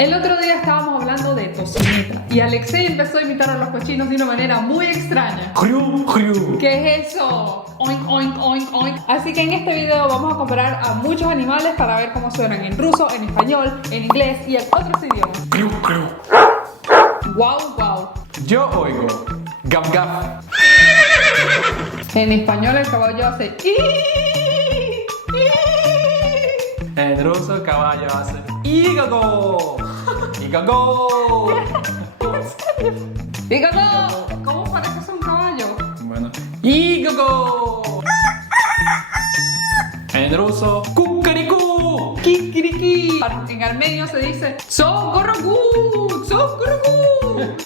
El otro día estábamos hablando de tocineta y Alexei empezó a imitar a los cochinos de una manera muy extraña. Hriu, hriu. ¿Qué es eso? Oink, oink, oink, oink. Así que en este video vamos a comparar a muchos animales para ver cómo suenan en ruso, en español, en inglés y en otros idiomas. Hriu, hriu. Wow, wow. Yo oigo gaf gaf. En español el caballo hace En ruso el caballo hace Igago. Igago. ¡Igago! ¿Cómo pareces un caballo? Bueno. Igago. En ruso, kukarikú. Kikiriki. En armenio se dice Socorrogu, Socorrogu.